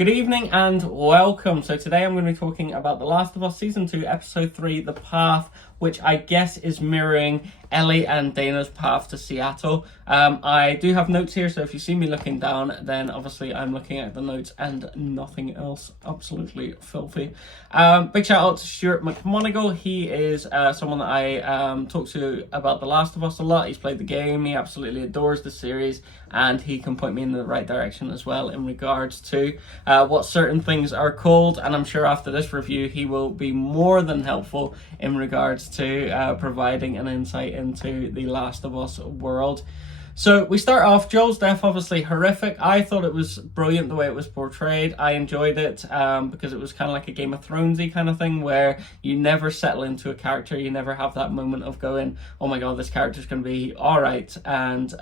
Good evening and welcome. So today I'm going to be talking about The Last of Us Season 2, Episode 3, The Path, which I guess is mirroring Ellie and Dana's path to Seattle. I do have notes here, so if you see me looking down, then obviously I'm looking at the notes and nothing else. Absolutely filthy. Big shout out to Stuart McMonigal. He is someone that I talk to about The Last of Us a lot. He's played the game, he absolutely adores the series, and he can point me in the right direction as well in regards to what certain things are called, and I'm sure after this review he will be more than helpful in regards to providing an insight into the Last of Us world. So we start off, Joel's death, obviously horrific. I thought it was brilliant the way it was portrayed. I enjoyed it because it was kind of like a Game of Thronesy kind of thing where you never settle into a character. You never have that moment of going, oh my god, this character's going to be all right, and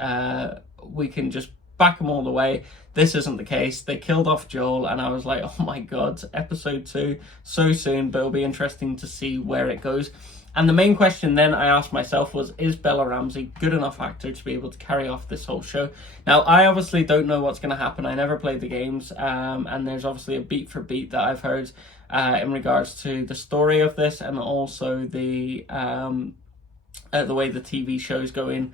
we can just back them all the way. This isn't the case. They killed off Joel, and I was like, oh my god, episode 2 so soon, but it'll be interesting to see where it goes. And the main question then I asked myself was, is Bella Ramsey good enough actor to be able to carry off this whole show? Now, I obviously don't know what's going to happen. I never played the games, and there's obviously a beat for beat that I've heard in regards to the story of this, and also the way the TV show's going,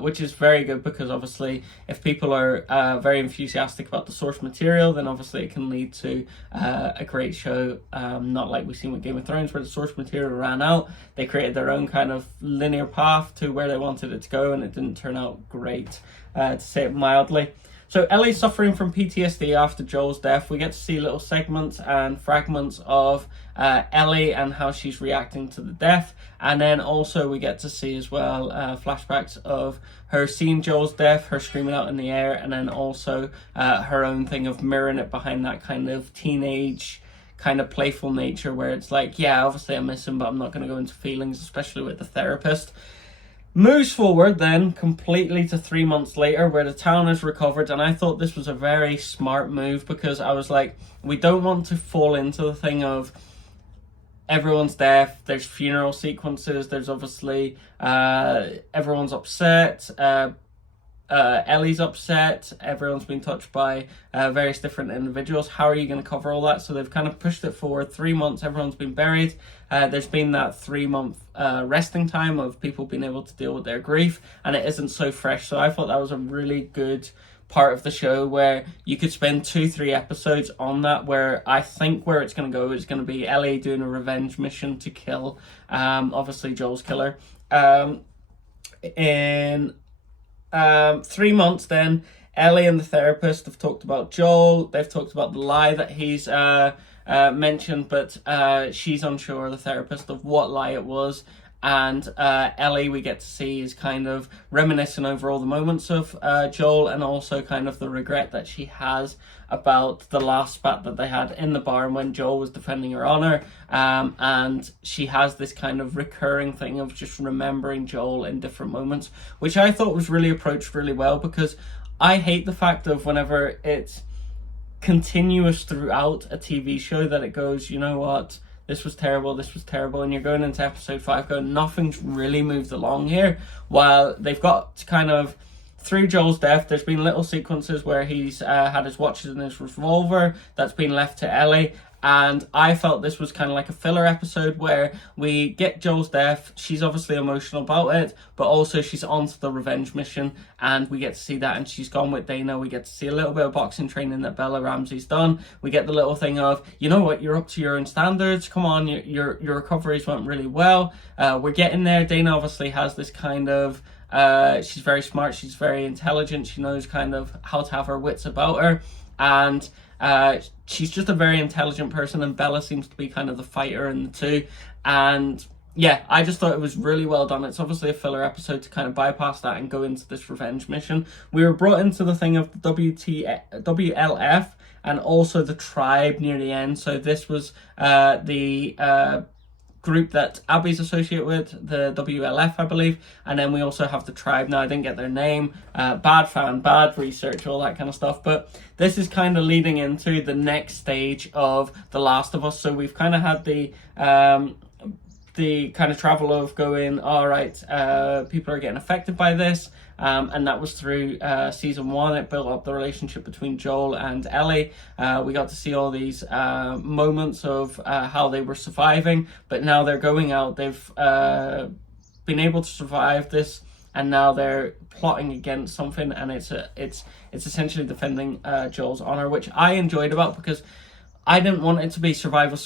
which is very good because obviously if people are very enthusiastic about the source material, then obviously it can lead to a great show, not like we've seen with Game of Thrones where the source material ran out. They created their own kind of linear path to where they wanted it to go, and it didn't turn out great, to say it mildly. So Ellie's suffering from PTSD after Joel's death. We get to see little segments and fragments of Ellie and how she's reacting to the death. And then also we get to see as well flashbacks of her seeing Joel's death, her screaming out in the air, and then also her own thing of mirroring it behind that kind of teenage kind of playful nature where it's like, yeah, obviously I miss him, but I'm not going to go into feelings, especially with the therapist. Moves forward then completely to 3 months later where the town has recovered, and I thought this was a very smart move because I was like, we don't want to fall into the thing of everyone's deaf, there's funeral sequences, there's obviously everyone's upset, Ellie's upset, everyone's been touched by various different individuals. How are you going to cover all that? So they've kind of pushed it forward 3 months, everyone's been buried. There's been that 3 month resting time of people being able to deal with their grief, and it isn't so fresh. So I thought that was a really good part of the show where you could spend 2-3 episodes on that, where I think where it's going to go is going to be Ellie doing a revenge mission to kill obviously Joel's killer. In 3 months then, Ellie and the therapist have talked about Joel. They've talked about the lie that he's mentioned, but she's unsure, the therapist, of what lie it was. And Ellie, we get to see, is kind of reminiscing over all the moments of Joel, and also kind of the regret that she has about the last spat that they had in the barn when Joel was defending her honor. And she has this kind of recurring thing of just remembering Joel in different moments, which I thought was really approached really well, because I hate the fact of whenever it's continuous throughout a TV show that it goes, you know what, this was terrible, and you're going into episode 5 going, nothing's really moved along here, while they've got kind of, through Joel's death, there's been little sequences where he's had his watches and his revolver that's been left to Ellie, and I felt this was kind of like a filler episode where we get Joel's death, she's obviously emotional about it, but also she's on to the revenge mission, and we get to see that, and she's gone with Dana. We get to see a little bit of boxing training that Bella Ramsey's done. We get the little thing of, you know what, you're up to your own standards, come on, your recoveries went really well, we're getting there. Dana obviously has this kind of, she's very smart, she's very intelligent, she knows kind of how to have her wits about her, and she's just a very intelligent person, and Bella seems to be kind of the fighter in the two. And yeah, I just thought it was really well done. It's obviously a filler episode to kind of bypass that and go into this revenge mission. We were brought into the thing of the WLF and also the tribe near the end. So this was the group that Abby's associated with, the WLF, I believe, and then we also have the tribe. Now, I didn't get their name, bad fan, bad research, all that kind of stuff, but this is kind of leading into the next stage of The Last of Us. So we've kind of had the the kind of travel of going, all right, people are getting affected by this. And that was through season 1. It built up the relationship between Joel and Ellie. We got to see all these moments of how they were surviving, but now they're going out. They've been able to survive this, and now they're plotting against something, and it's essentially defending Joel's honor, which I enjoyed about, because I didn't want it to be survival.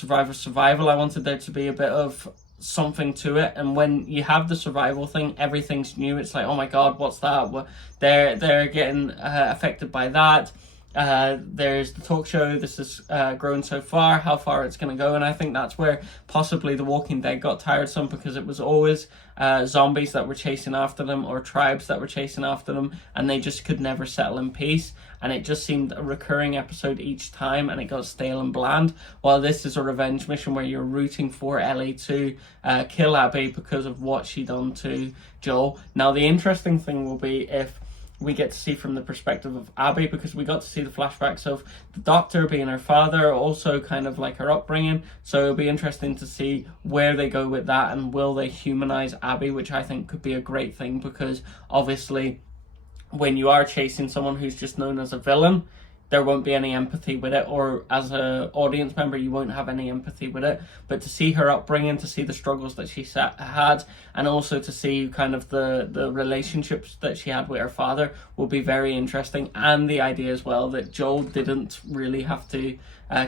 I wanted there to be a bit of something to it, and when you have the survival thing, everything's new. It's like, oh my god, what's that? Well, they're getting affected by that. There's the talk show. This has grown so far, how far it's going to go. And I think that's where possibly The Walking Dead got tiresome, because it was always zombies that were chasing after them, or tribes that were chasing after them, and they just could never settle in peace. And it just seemed a recurring episode each time, and it got stale and bland. While this is a revenge mission where you're rooting for Ellie to kill Abby because of what she done to Joel. Now, the interesting thing will be if we get to see from the perspective of Abby, because we got to see the flashbacks of the doctor being her father, also kind of like her upbringing. So it'll be interesting to see where they go with that, and will they humanize Abby, which I think could be a great thing, because obviously when you are chasing someone who's just known as a villain, there won't be any empathy with it, or as an audience member you won't have any empathy with it. But to see her upbringing, to see the struggles that she had, and also to see kind of the relationships that she had with her father will be very interesting. And the idea as well that Joel didn't really have to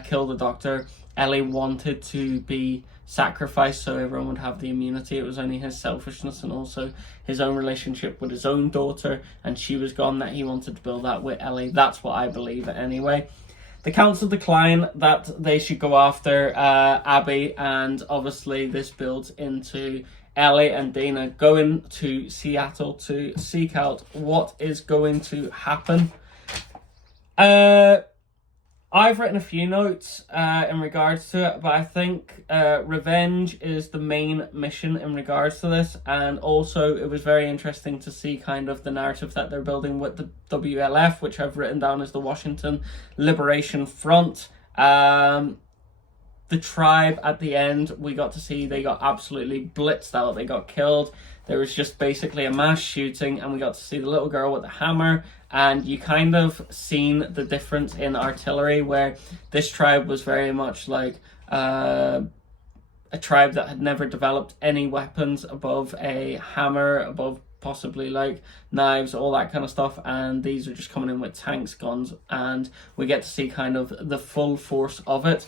kill the doctor. Ellie wanted to be sacrificed so everyone would have the immunity. It was only his selfishness and also his own relationship with his own daughter, and she was gone, that he wanted to build that with Ellie. That's what I believe anyway. The council decline that they should go after Abby, and obviously this builds into Ellie and Dana going to Seattle to seek out what is going to happen. I've written a few notes in regards to it, but I think revenge is the main mission in regards to this. And also it was very interesting to see kind of the narrative that they're building with the WLF, which I've written down as the Washington Liberation Front. The tribe at the end, we got to see they got absolutely blitzed out. They got killed. There was just basically a mass shooting, and we got to see the little girl with the hammer. And you kind of seen the difference in artillery, where this tribe was very much like a tribe that had never developed any weapons above a hammer, above possibly like knives, all that kind of stuff. And these are just coming in with tanks, guns, and we get to see kind of the full force of it.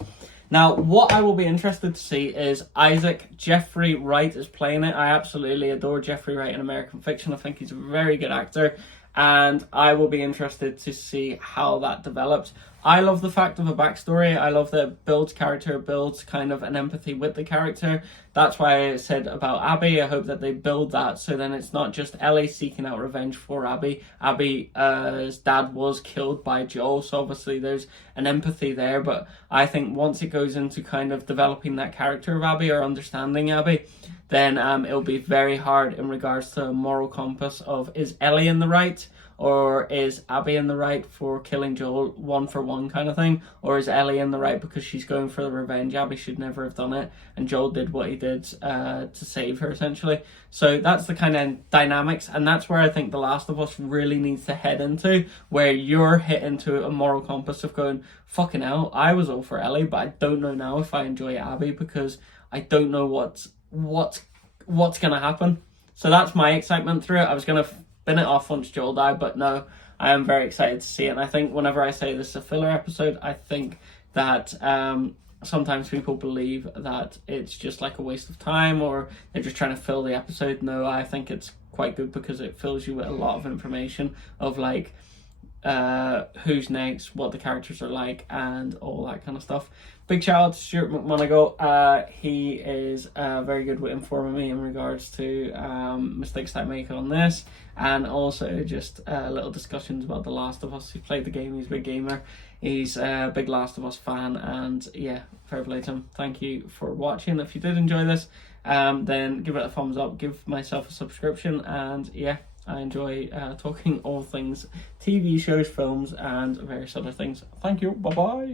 Now, what I will be interested to see is Isaac Jeffrey Wright is playing it. I absolutely adore Jeffrey Wright in American Fiction. I think he's a very good actor, and I will be interested to see how that develops. I love the fact of a backstory. I love that it builds character, builds kind of an empathy with the character. That's why I said about Abby. I hope that they build that, so then it's not just Ellie seeking out revenge for Abby. Abby's dad was killed by Joel, so obviously there's an empathy there. But I think once it goes into kind of developing that character of Abby, or understanding Abby, then it'll be very hard in regards to a moral compass of, is Ellie in the right, or is Abby in the right for killing Joel, 1-for-1 kind of thing? Or is Ellie in the right because she's going for the revenge? Abby should never have done it, and Joel did what he did to save her, essentially. So that's the kind of dynamics, and that's where I think The Last of Us really needs to head into, where you're hit into a moral compass of going, fucking hell, I was all for Ellie, but I don't know now if I enjoy Abby, because I don't know what's going to happen. So that's my excitement through it. I was going to spin it off once Joel died, but no, I am very excited to see it. And I think whenever I say this is a filler episode, I think that sometimes people believe that it's just like a waste of time, or they're just trying to fill the episode. No, I think it's quite good, because it fills you with a lot of information of like who's next, what the characters are like, and all that kind of stuff. Big shout out to Stuart McMonagle. He is very good with informing me in regards to mistakes that I make on this, and also just little discussions about The Last of Us. He played the game, he's a big gamer, he's a big Last of Us fan, and yeah, fair play to him. Thank you for watching. If you did enjoy this, then give it a thumbs up, give myself a subscription, and yeah, I enjoy talking all things TV shows, films, and various other things. Thank you, bye bye.